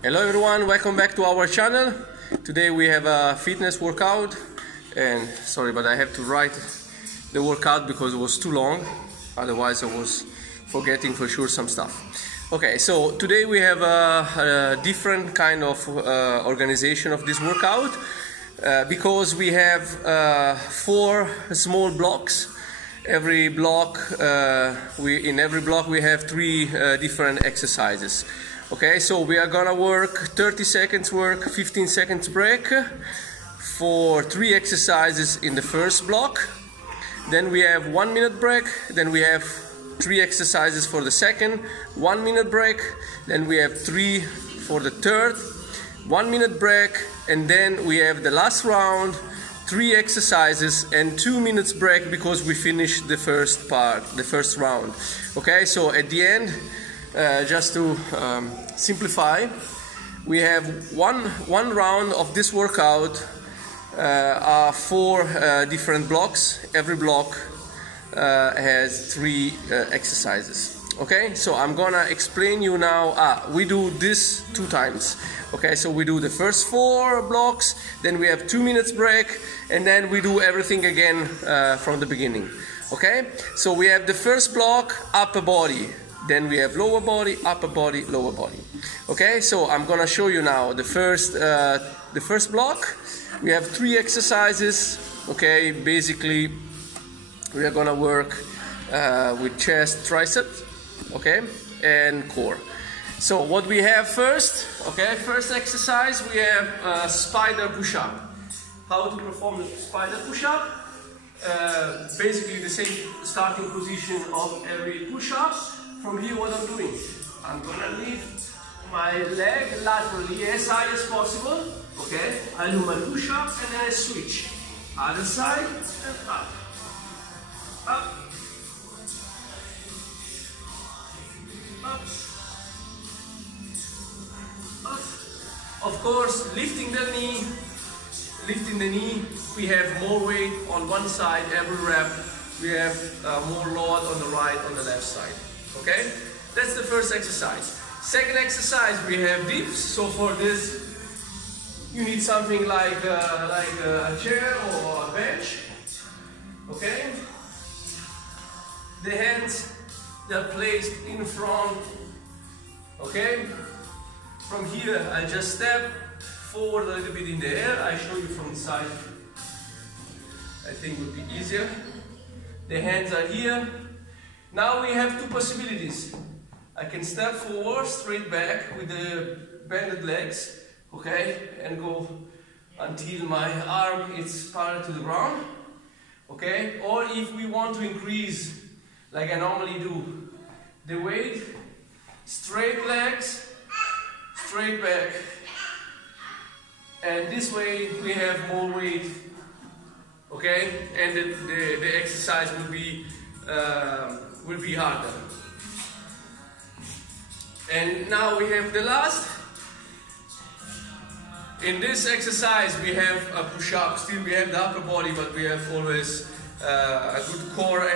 Hello everyone, welcome back to our channel. Today we have a fitness workout, and sorry but I have to write the workout because it was too long, otherwise I was forgetting for sure some stuff. Okay, so today we have a different kind of organization of this workout because we have 4 small blocks. Every block, in every block we have 3 different exercises. Okay, so we are gonna work 30 seconds work, 15 seconds break for 3 exercises in the first block. Then we have 1 minute break. Then we have 3 exercises for the second, 1 minute break. Then we have 3 for the third, 1 minute break. And then we have the last round, 3 exercises and 2 minutes break because we finished the first part, the first round. Okay, so at the end, just to simplify, we have one round of this workout, 4 different blocks. Every block has 3 exercises. Okay, so I'm gonna explain you now. We do this 2 times. Okay, so we do the first 4 blocks, then we have 2 minutes break, and then we do everything again from the beginning. Okay, so we have the first block, upper body. Then we have lower body, upper body, lower body. Okay, so I'm gonna show you now the first block. We have 3 exercises. Okay, basically we are gonna work with chest, triceps, okay, and core. So what we have first, okay, first exercise we have spider push-up. How to perform the spider push-up? Basically the same starting position of every push-up. From here, what I'm doing, I'm gonna lift my leg laterally as high as possible. Okay, I do my push-up and then I switch. Other side and up, up, up, up. Of course, lifting the knee, we have more weight on one side every rep. We have more load on the right, on the left side. Okay, that's the first exercise. Second exercise, we have dips. So for this, you need something like a chair or a bench. Okay, the hands are placed in front. Okay, from here I just step forward a little bit in the air. I show you from the side. I think would be easier. The hands are here. Now we have 2 possibilities. I can step forward, straight back with the bended legs, okay, and go until my arm is parallel to the ground, okay. Or if we want to increase, like I normally do, the weight, straight legs, straight back, and this way we have more weight, okay, and the exercise will be harder. And now we have the last. In this exercise we have a push-up. Still we have the upper body, but we have always a good core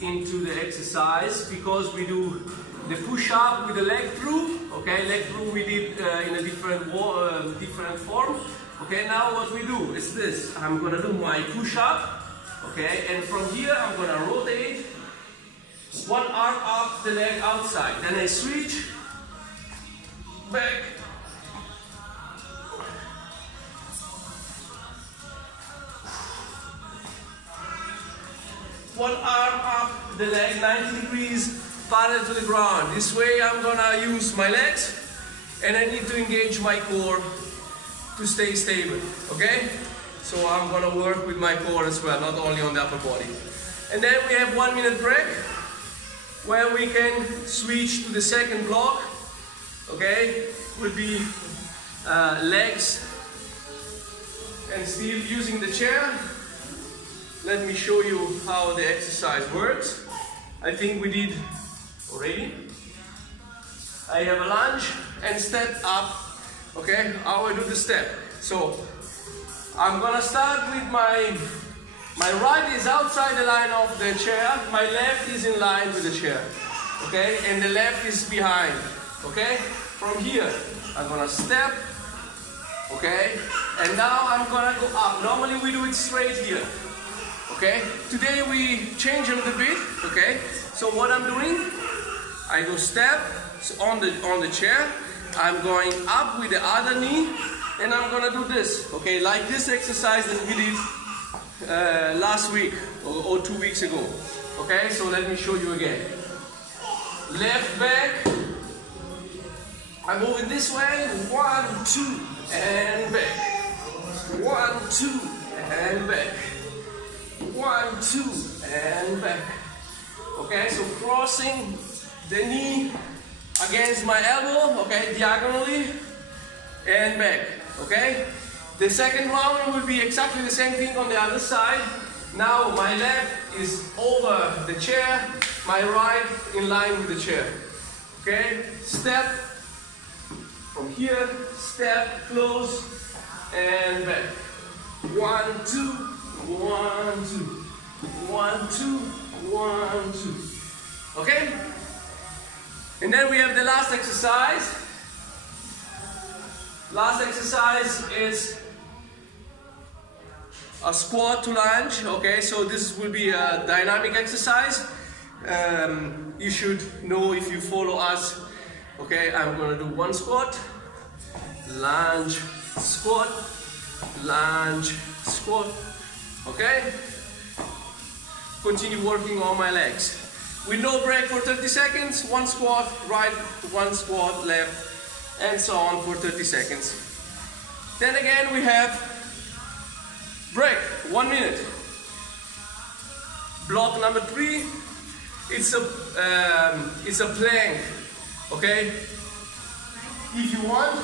into the exercise because we do the push-up with the leg through. Okay, leg through we did in a different form. Okay, now what we do is this. I'm gonna do my push-up. Okay, and from here I'm gonna rotate 1 arm up, the leg outside. Then I switch back. One arm up, the leg 90 degrees parallel to the ground. This way I'm gonna use my legs and I need to engage my core to stay stable. Okay? So I'm gonna work with my core as well, not only on the upper body. And then we have 1 minute break where we can switch to the second block. Okay, will be legs and still using the chair. Let me show you how the exercise works. I think we did already. I have a lunge and step up. Okay, how I do the step. So I'm gonna start with my right is outside the line of the chair, my left is in line with the chair, okay, and the left is behind, okay. From here I'm gonna step, okay? And now I'm gonna go up. Normally we do it straight here, okay? Today we change a little bit, okay? So what I'm doing, I go step on the chair. I'm going up with the other knee, and I'm gonna do this, okay? Like this exercise that we did last week or 2 weeks ago, okay? So let me show you again. Left back. I'm moving this way. 1, 2, and back. 1, 2, and back. 1, 2, and back. Okay, so crossing the knee against my elbow, okay, diagonally, and back, okay? The second round will be exactly the same thing on the other side. Now my left is over the chair, my right in line with the chair, okay? Step from here, step, close, and back. 1, 2, 1, 2, 1, 2, 1, 2, okay? And then we have the last exercise. Last exercise is a squat to lunge, okay? So this will be a dynamic exercise. You should know if you follow us, okay? I'm gonna do 1 squat, lunge, squat, lunge, squat, okay? Continue working on my legs. With no break for 30 seconds, 1 squat, right, 1 squat, left, and so on for 30 seconds. Then again we have break, 1 minute. Block number 3, it's a plank, okay? If you want,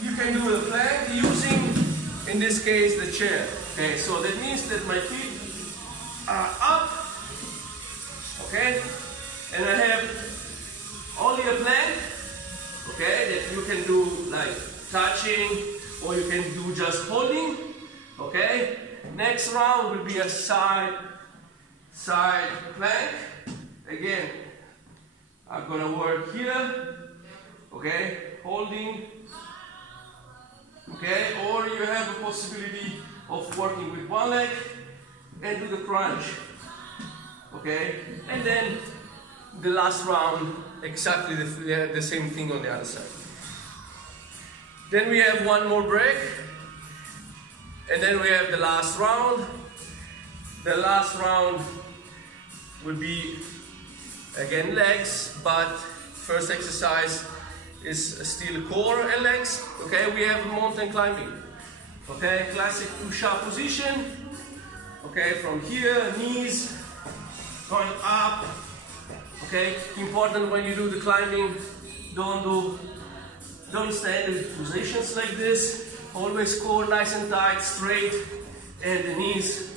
you can do a plank using, in this case, the chair. Okay, so that means that my feet are up, okay? And I have only a plank, okay, that you can do like touching, or you can do just holding, okay? Next round will be a side plank. Again, I'm gonna work here, okay, holding, okay, or you have a possibility of working with one leg and do the crunch, okay, and then the last round, exactly the same thing on the other side. Then we have 1 more break, and then we have the last round. The last round will be again legs, but first exercise is still core and legs, okay? We have mountain climbing, okay? Classic push-up position, okay? From here, knees going up, okay? Important when you do the climbing, don't stand in positions like this. Always core nice and tight, straight, and the knees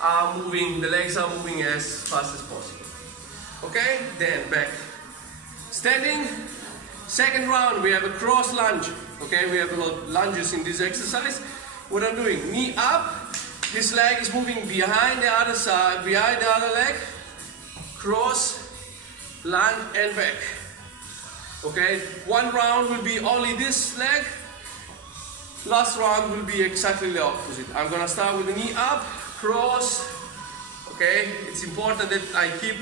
are moving, the legs are moving as fast as possible. Okay, then back. Standing, second round, we have a cross lunge. Okay, we have a lot of lunges in this exercise. What I'm doing, knee up, this leg is moving behind the other side, behind the other leg, cross, lunge, and back. Okay, 1 round will be only this leg. Last round will be exactly the opposite. I'm gonna start with the knee up, cross, okay? It's important that I keep,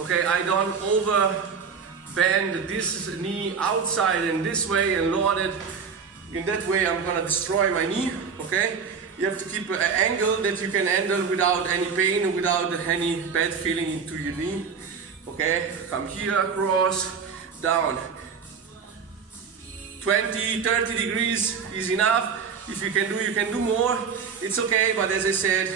okay, I don't over bend this knee outside and this way and lower it. In that way I'm gonna destroy my knee, okay? You have to keep an angle that you can handle without any pain, without any bad feeling into your knee, okay? Come here, cross, down. 20, 30 degrees is enough. If you can do more, it's okay, but as I said,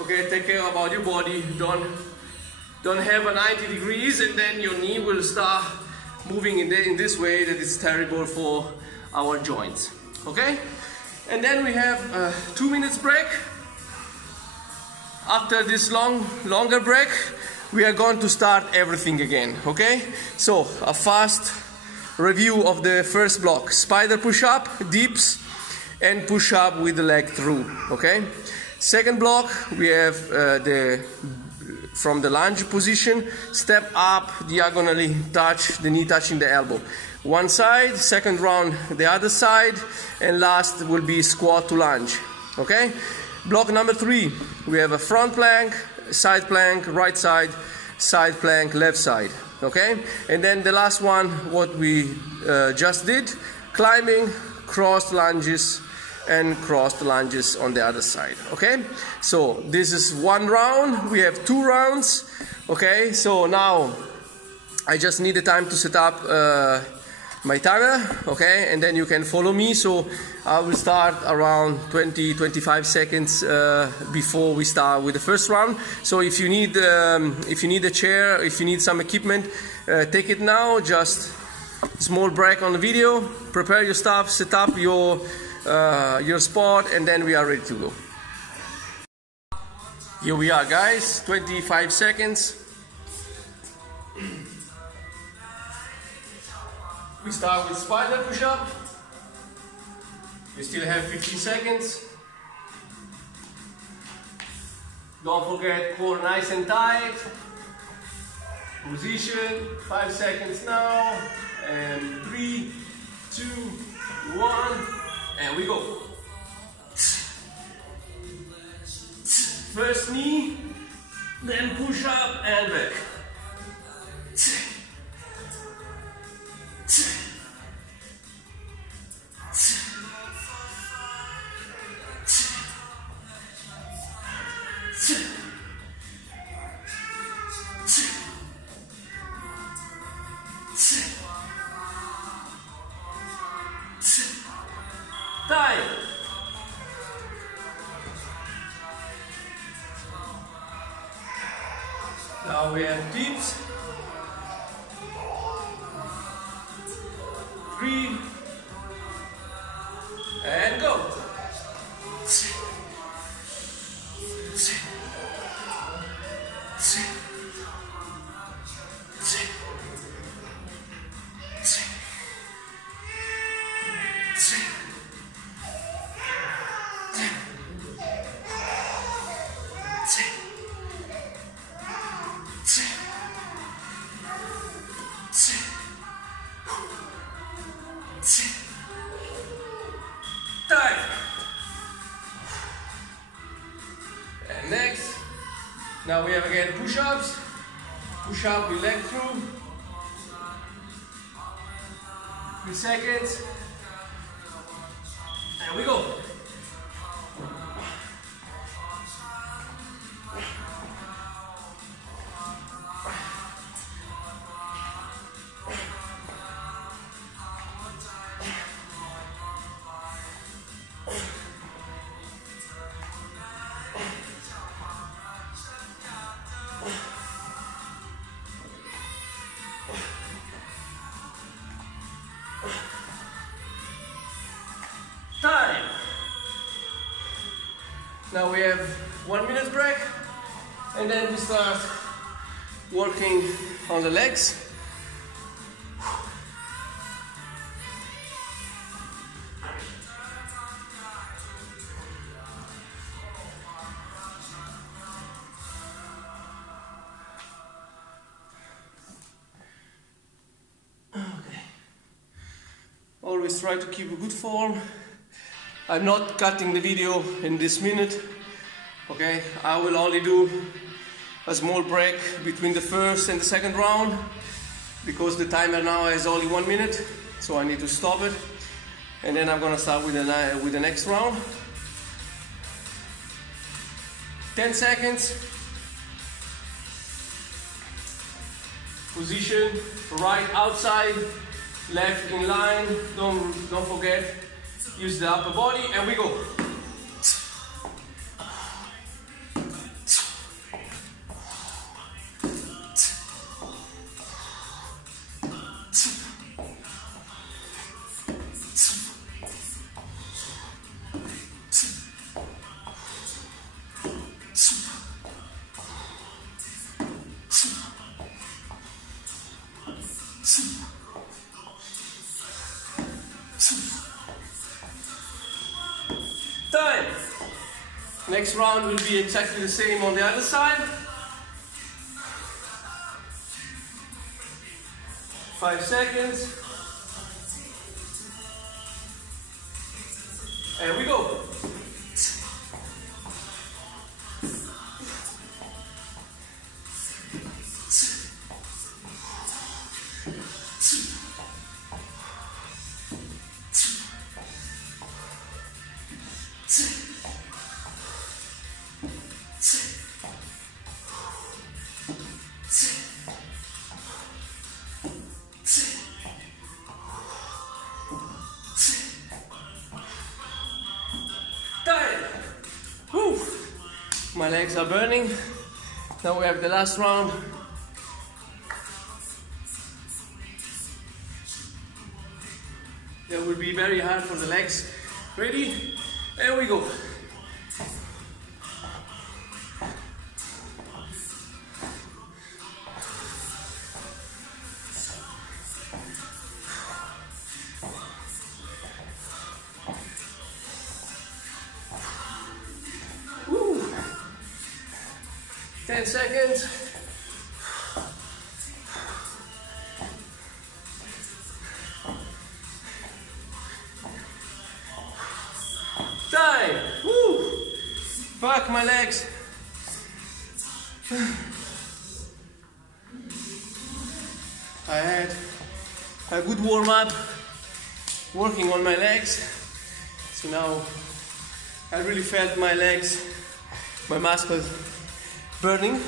okay, take care about your body. Don't have a 90 degrees and then your knee will start moving in this way that is terrible for our joints, okay? And then we have a 2 minutes break. After this longer break, we are going to start everything again, okay? So, a fast review of the first block: spider push-up, dips, and push-up with the leg through, okay? Second block, we have from the lunge position, step up, diagonally touch, the knee touching the elbow. one side, second round the other side, and last will be squat to lunge. Okay? Block number 3, we have a front plank, side plank, right side plank, left side. Okay? And then the last one, what we just did, climbing, crossed lunges, and crossed lunges on the other side. Okay, so this is one round. We have 2 rounds. Okay, so now I just need the time to set up my timer. Okay, and then you can follow me. So I will start around 20-25 seconds before we start with the first round. So if you need a chair, if you need some equipment, take it now. Just small break on the video, prepare your stuff, set up your spot, and then we are ready to go. Here we are, guys, 25 seconds. We start with spider push-up. We still have 15 seconds. Don't forget, core nice and tight. Position, 5 seconds now. And 3, 2, 1, and we go. First knee, then push up and back. Time. Now we have dips. 3 and go. Time. And next, now we have again push-ups. Push up with leg through. 3 seconds. And we go. Time. Now we have 1 minute break, and then we start working on the legs. Okay. Always try to keep a good form. I'm not cutting the video in this minute, okay? I will only do a small break between the first and the second round because the timer now has only 1 minute, so I need to stop it. And then I'm gonna start with the next round. 10 seconds. Position, right outside, left in line, don't forget. Use the upper body, and we go. Time. Next round will be exactly the same on the other side. 5 seconds. And we go. My legs are burning. Now we have the last round. That will be very hard for the legs. Ready? And we go. Woo. 10 seconds. Time. Woo. Fuck my legs. I had a good warm up working on my legs. So now I really felt my legs, my muscles burning.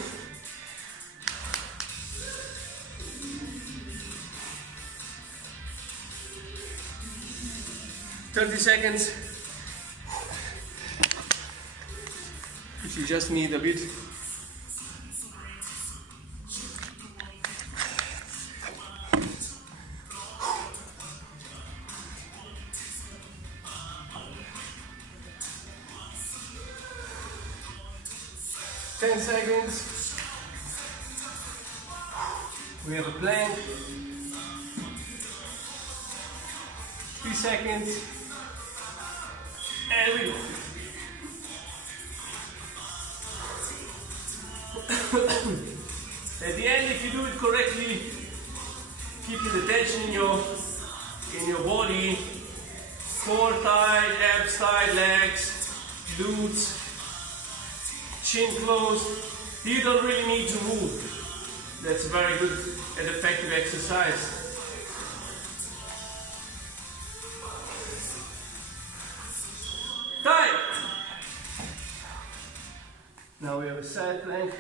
"30 seconds. If you just need a bit. "10 seconds. We have a plank. 3 seconds. And we go. At the end, if you do it correctly, keeping the tension in your body, core tight, abs tight, legs, glutes, chin closed. You don't really need to move. That's a very good and effective exercise. Time! Now we have a side plank.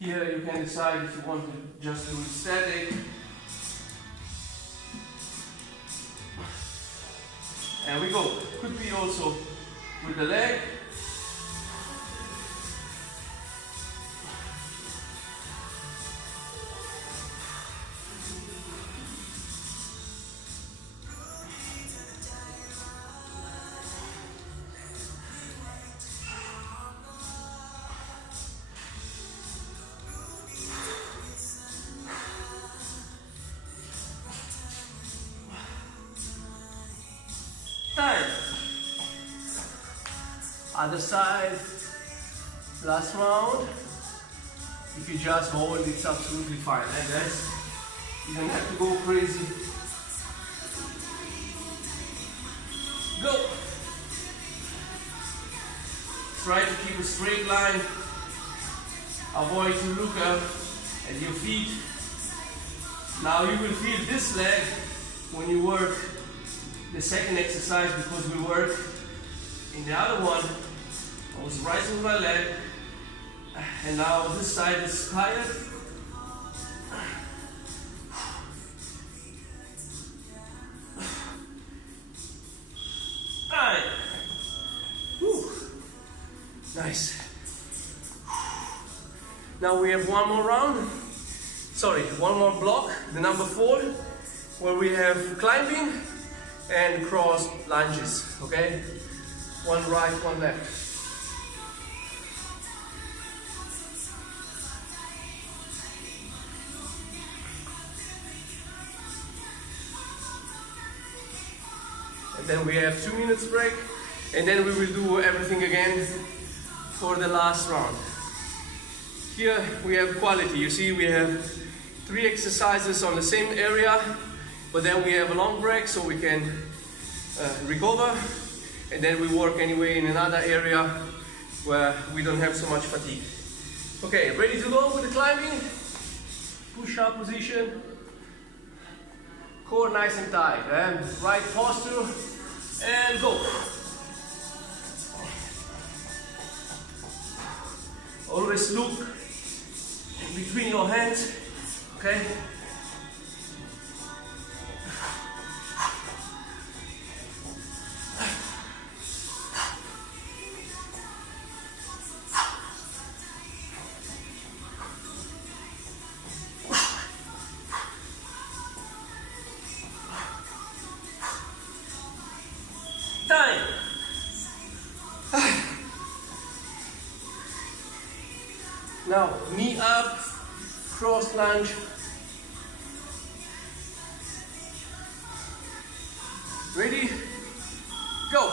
Here you can decide if you want to just do it static. And we go. Could be also with the leg. Time. Other side. Last round. If you just hold, it's absolutely fine. Like this. You don't have to go crazy. Go. Try to keep a straight line. Avoid to look up at your feet. Now you will feel this leg when you work the second exercise, because we work in the other one. I was rising my leg, and now this side is tired. Right. Whew. Nice. Now we have one more round. Sorry, one more block, the number 4, where we have climbing and cross lunges, okay? One right, one left. And then we have 2 minutes break, and then we will do everything again for the last round. Here we have quality. You see, we have 3 exercises on the same area, but then we have a long break, so we can recover, and then we work anyway in another area where we don't have so much fatigue. Okay, ready to go with the climbing? Push-up position, core nice and tight, and right posture, and go. Always look in between your hands, okay? Time. Now, knee up, cross lunge. Ready? Go.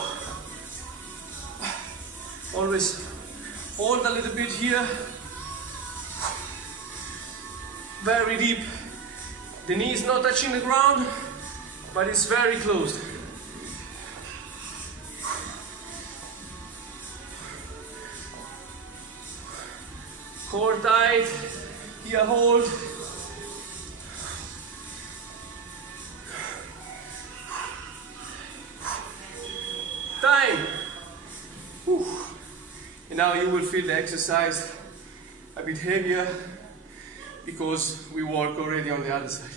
Always hold a little bit here. Very deep. The knee is not touching the ground, but it's very close. Core tight, here hold. Time. Whew. And now you will feel the exercise a bit heavier because we work already on the other side.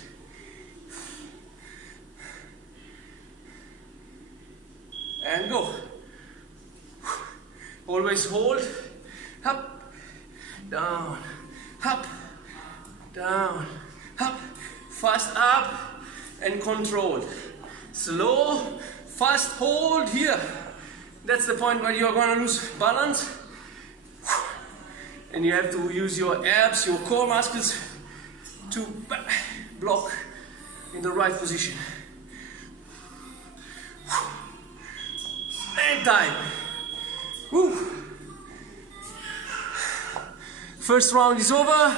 And go. Always hold. Up. Down, up, down, up, fast up and controlled. Slow, fast hold here. That's the point where you're gonna lose balance. And you have to use your abs, your core muscles to block in the right position. And time. Woo. First round is over.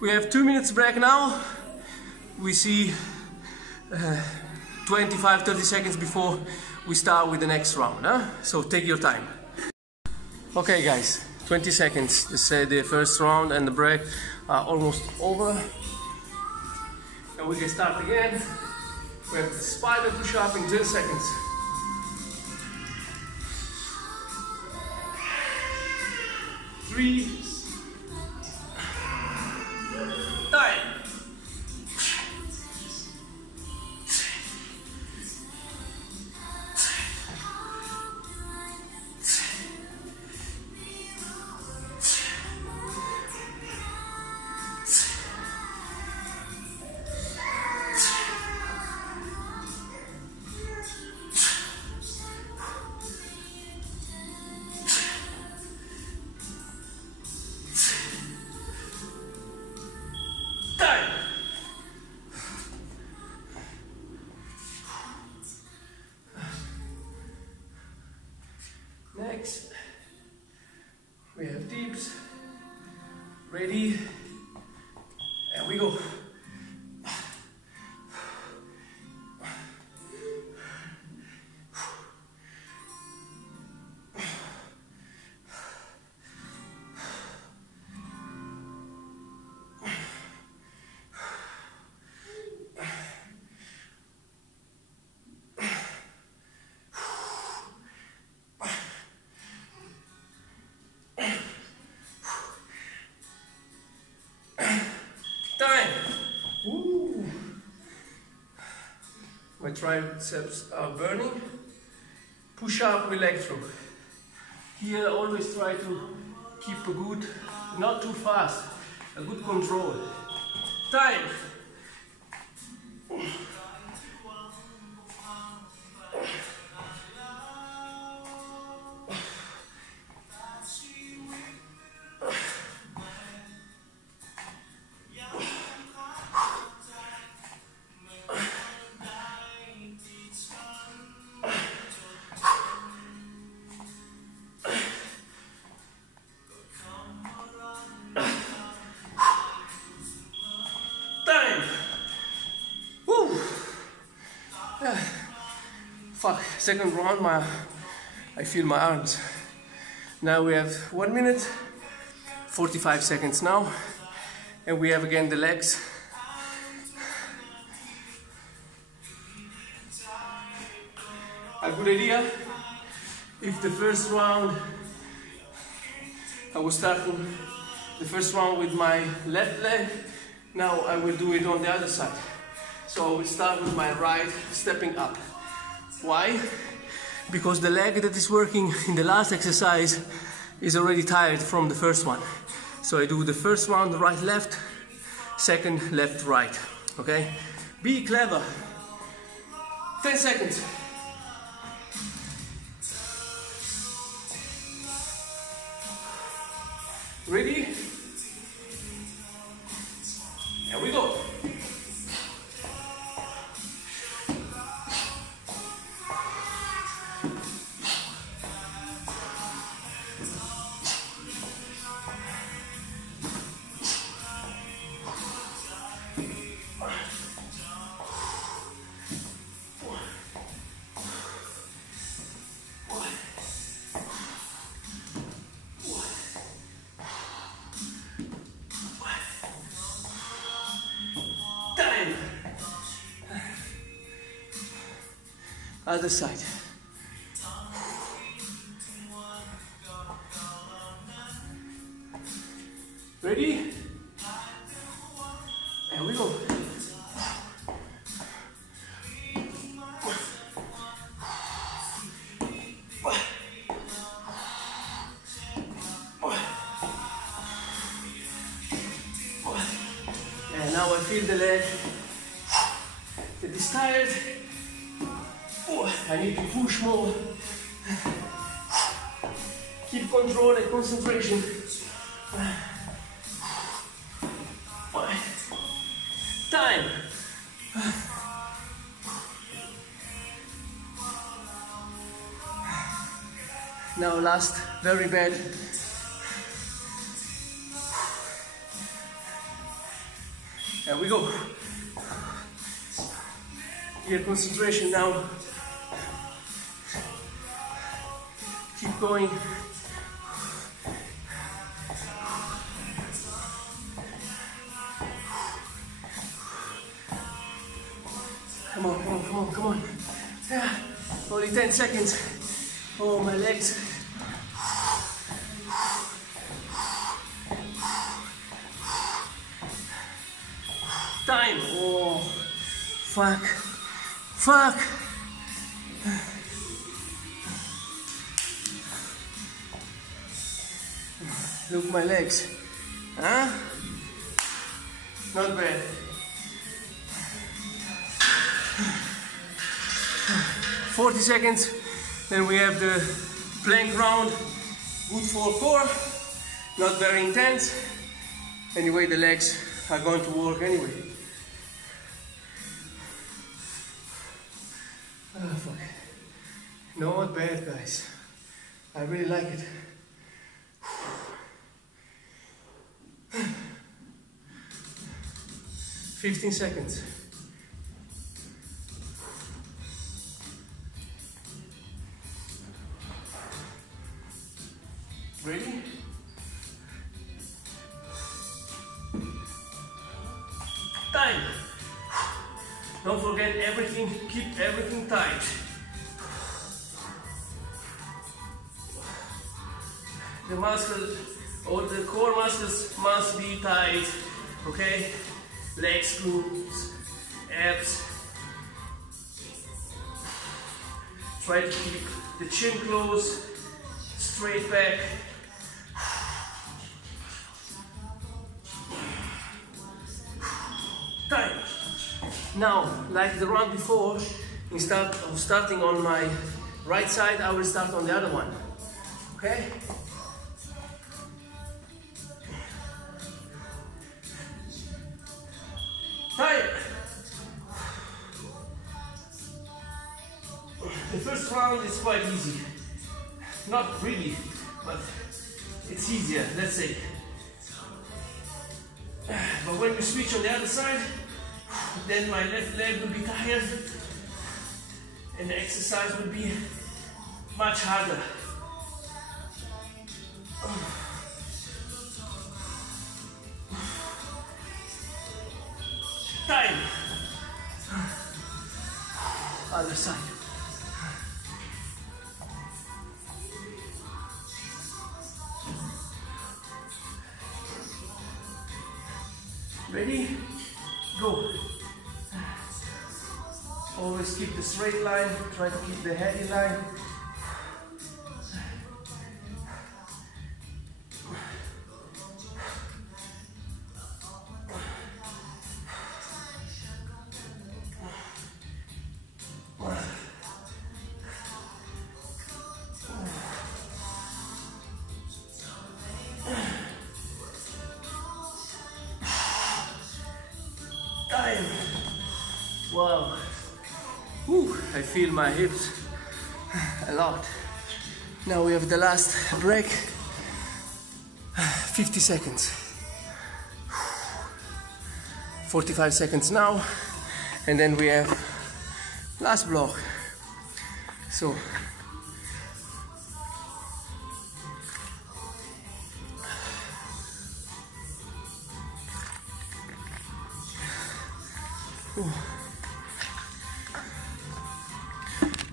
We have 2 minutes break now. We see 25-30 seconds before we start with the next round. So take your time. Okay guys, 20 seconds. Let's say the first round and the break are almost over. And we can start again. We have the spider push-up in 10 seconds. Three. Time. Next, we have dips. Ready, and we go. Time. Ooh. My triceps are burning. Push up with leg through. Here always try to keep a good, not too fast, a good control. Time. Fuck, second round, I feel my arms. Now we have 1 minute, 45 seconds now, and we have again the legs. A good idea, if the first round, I was starting the first round with my left leg, now I will do it on the other side. So I will start with my right, stepping up. Why? Because the leg that is working in the last exercise is already tired from the first one. So I do the first round right left, second left right. Okay? Be clever. 10 seconds. Ready? Here we go. Other side. Ready? Here we go. And now I feel the leg. It is tired. I need to push more. Keep control and concentration. Time. Now last, very bad. There we go. Here, concentration now. Keep going. Come on, come on, come on, come on. Yeah, only 10 seconds. Oh, my legs. Time. Oh, fuck. Fuck. Look my legs. Huh? Not bad. 40 seconds. Then we have the plank round. Good for core. Not very intense. Anyway, the legs are going to work anyway. Oh, fuck. Not bad, guys. I really like it. 15 seconds. Ready? Time. Don't forget everything, keep everything tight. The muscles or the core muscles must be tight, okay? Legs, glutes, abs. Try to keep the chin close, straight back. Time. Now, like the round before, instead of starting on my right side, I will start on the other one. Okay? Time. The first round is quite easy. Not really, but it's easier, let's say. But when we switch on the other side, then my left leg will be tired and the exercise will be much harder. Time. Other side. Ready? Go. Always keep the straight line, try to keep the heady line. Time. Wow. Whew, I feel my hips a lot. Now we have the last break. 50 seconds. 45 seconds now. And then we have last block. So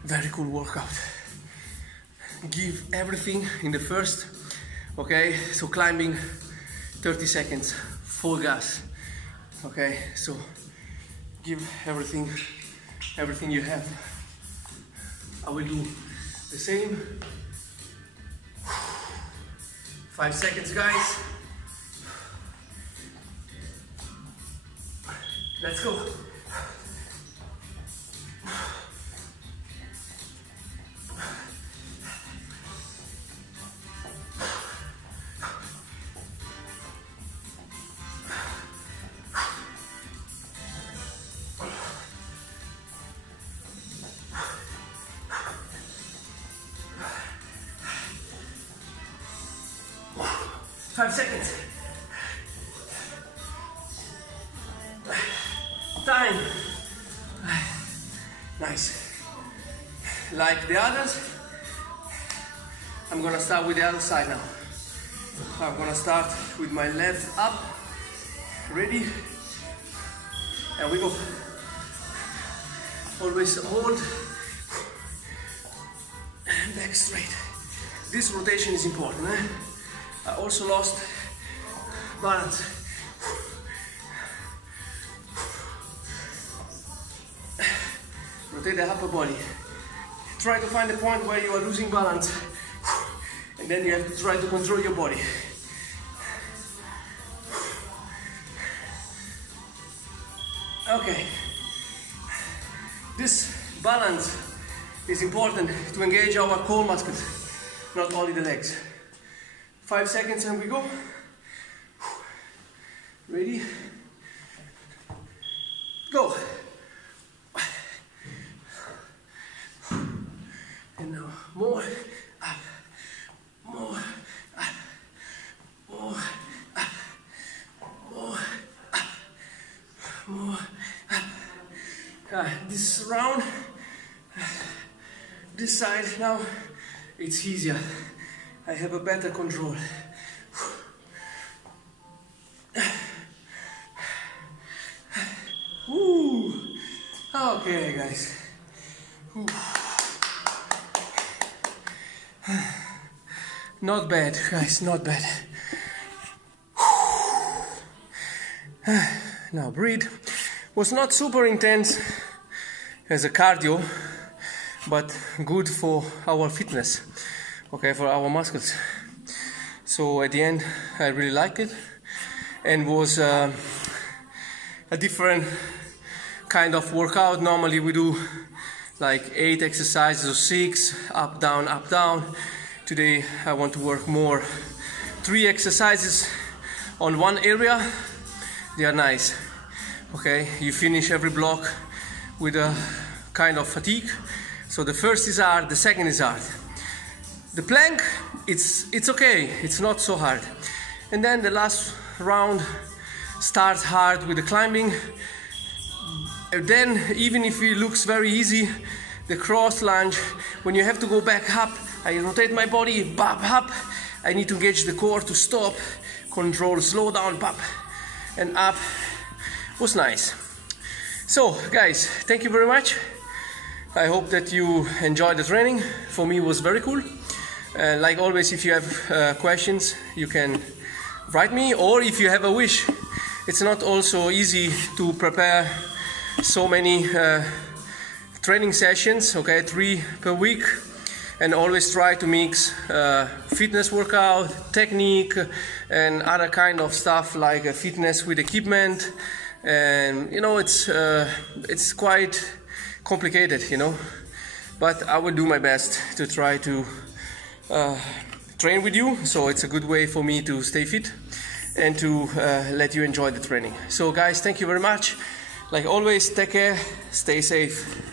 very cool workout. Give everything in the first, okay? So climbing 30 seconds, full gas, okay? So give everything you have. I will do the same. 5 seconds, guys. Let's go. Five seconds. Time. Nice. Like the others, I'm gonna start with the other side now. I'm gonna start with my legs up. Ready? And we go. Always hold. And back straight. This rotation is important. I also lost balance. Rotate the upper body. Try to find the point where you are losing balance, and then you have to try to control your body. Okay. This balance is important to engage our core muscles, not only the legs. 5 seconds and we go. Ready? Go. And now more up, more up, more up, more up, more up. This round, this side now, it's easier. I have a better control. Ooh. Okay, guys. Ooh. Not bad, guys, not bad. Now breathe. Was not super intense as a cardio, but good for our fitness, okay, for our muscles. So at the end, I really liked it, and was a different kind of workout. Normally we do like 8 exercises or 6, up, down, up, down. Today I want to work more. 3 exercises on one area. They are nice. Okay, you finish every block with a kind of fatigue. So the first is hard, the second is hard. The plank, it's okay, it's not so hard. And then the last round starts hard with the climbing. And then even if it looks very easy, the cross lunge, when you have to go back up, I rotate my body, bop, up. I need to engage the core to stop, control, slow down, bop, and up. Was nice. So guys, thank you very much. I hope that you enjoyed the training. For me it was very cool. Like always, if you have questions, you can write me, or if you have a wish. It's not also easy to prepare so many training sessions, okay, 3 per week, and always try to mix fitness workout, technique, and other kind of stuff like fitness with equipment. And you know, it's quite complicated, you know, but I will do my best to try to train with you. So it's a good way for me to stay fit and to let you enjoy the training. So guys, thank you very much. Like always, take care, stay safe.